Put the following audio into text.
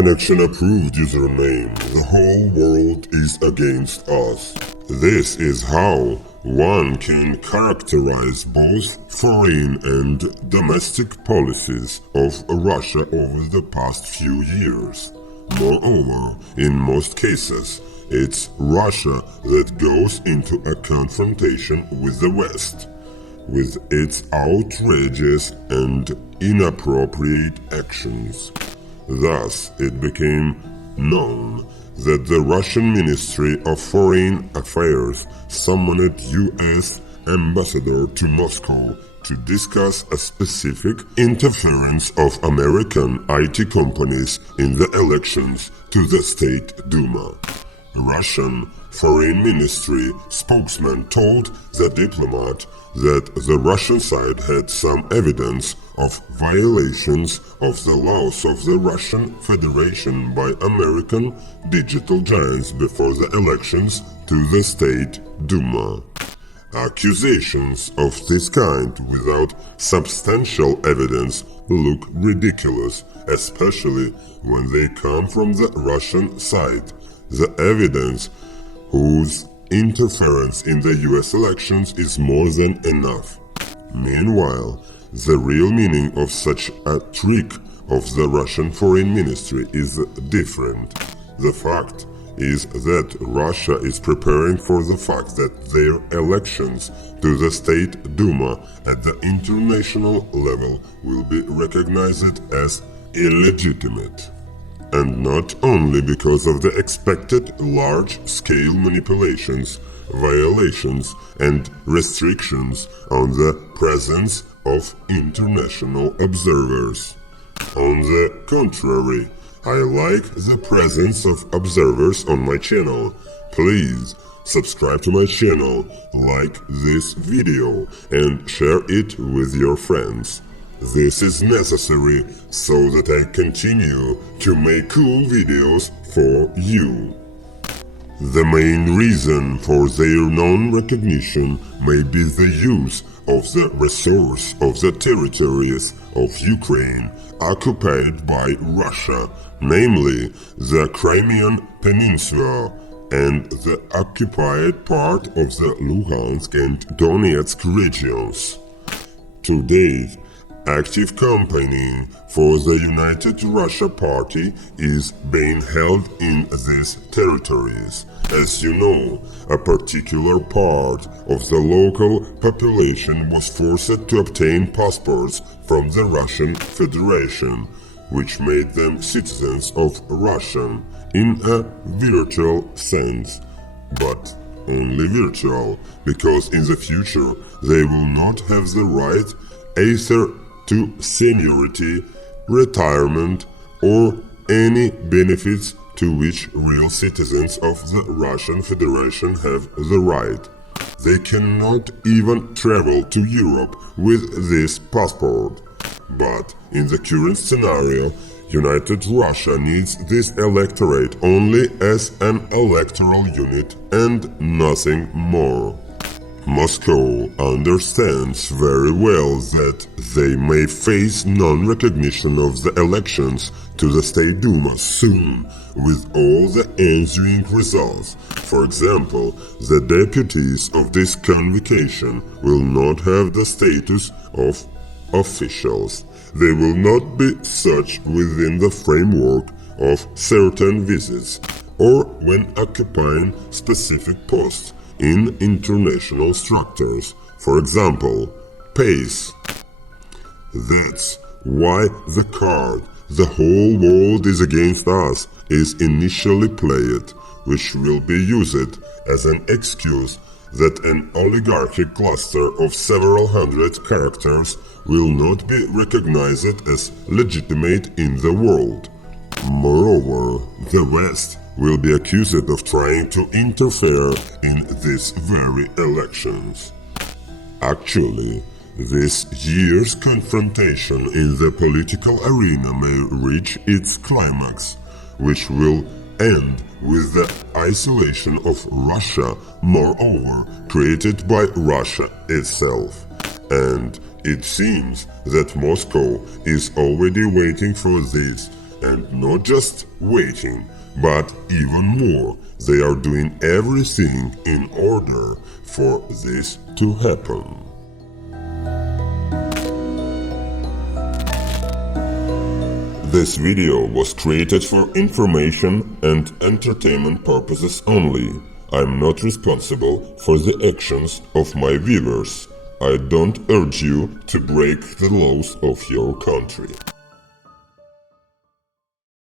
Connection approved username. The whole world is against us. This is how one can characterize both foreign and domestic policies of Russia over the past few years. Moreover, in most cases, it's Russia that goes into a confrontation with the West, with its outrageous and inappropriate actions. Thus, it became known that the Russian Ministry of Foreign Affairs summoned U.S. ambassador to Moscow to discuss a specific interference of American IT companies in the elections to the State Duma. Russian Foreign Ministry spokesman told the diplomat that the Russian side had some evidence of violations of the laws of the Russian Federation by American digital giants before the elections to the State Duma. Accusations of this kind without substantial evidence look ridiculous, especially when they come from the Russian side. The evidence whose interference in the US elections is more than enough. Meanwhile, the real meaning of such a trick of the Russian Foreign Ministry is different. The fact is that Russia is preparing for the fact that their elections to the State Duma at the international level will be recognized as illegitimate. And not only because of the expected large-scale manipulations, violations, and restrictions on the presence of international observers. On the contrary, I like the presence of observers on my channel. Please subscribe to my channel, like this video, and share it with your friends. This is necessary so that I continue to make cool videos for you. The main reason for their non-recognition may be the use of the resource of the territories of Ukraine occupied by Russia, namely the Crimean Peninsula and the occupied part of the Luhansk and Donetsk regions. To date, active campaigning for the United Russia Party is being held in these territories. As you know, a particular part of the local population was forced to obtain passports from the Russian Federation, which made them citizens of Russia in a virtual sense. But only virtual, because in the future they will not have the right either to seniority, retirement, or any benefits to which real citizens of the Russian Federation have the right. They cannot even travel to Europe with this passport. But in the current scenario, United Russia needs this electorate only as an electoral unit and nothing more. Moscow understands very well that they may face non-recognition of the elections to the State Duma soon, with all the ensuing results. For example, the deputies of this convocation will not have the status of officials. They will not be such within the framework of certain visits, or when occupying specific posts in international structures, for example, PACE. That's why the card "the whole world is against us" is initially played, which will be used as an excuse that an oligarchic cluster of several hundred characters will not be recognized as legitimate in the world. Moreover, the West will be accused of trying to interfere in these very elections. Actually, this year's confrontation in the political arena may reach its climax, which will end with the isolation of Russia, moreover created by Russia itself. And it seems that Moscow is already waiting for this. And not just waiting, but even more, they are doing everything in order for this to happen. This video was created for information and entertainment purposes only. I'm not responsible for the actions of my viewers. I don't urge you to break the laws of your country.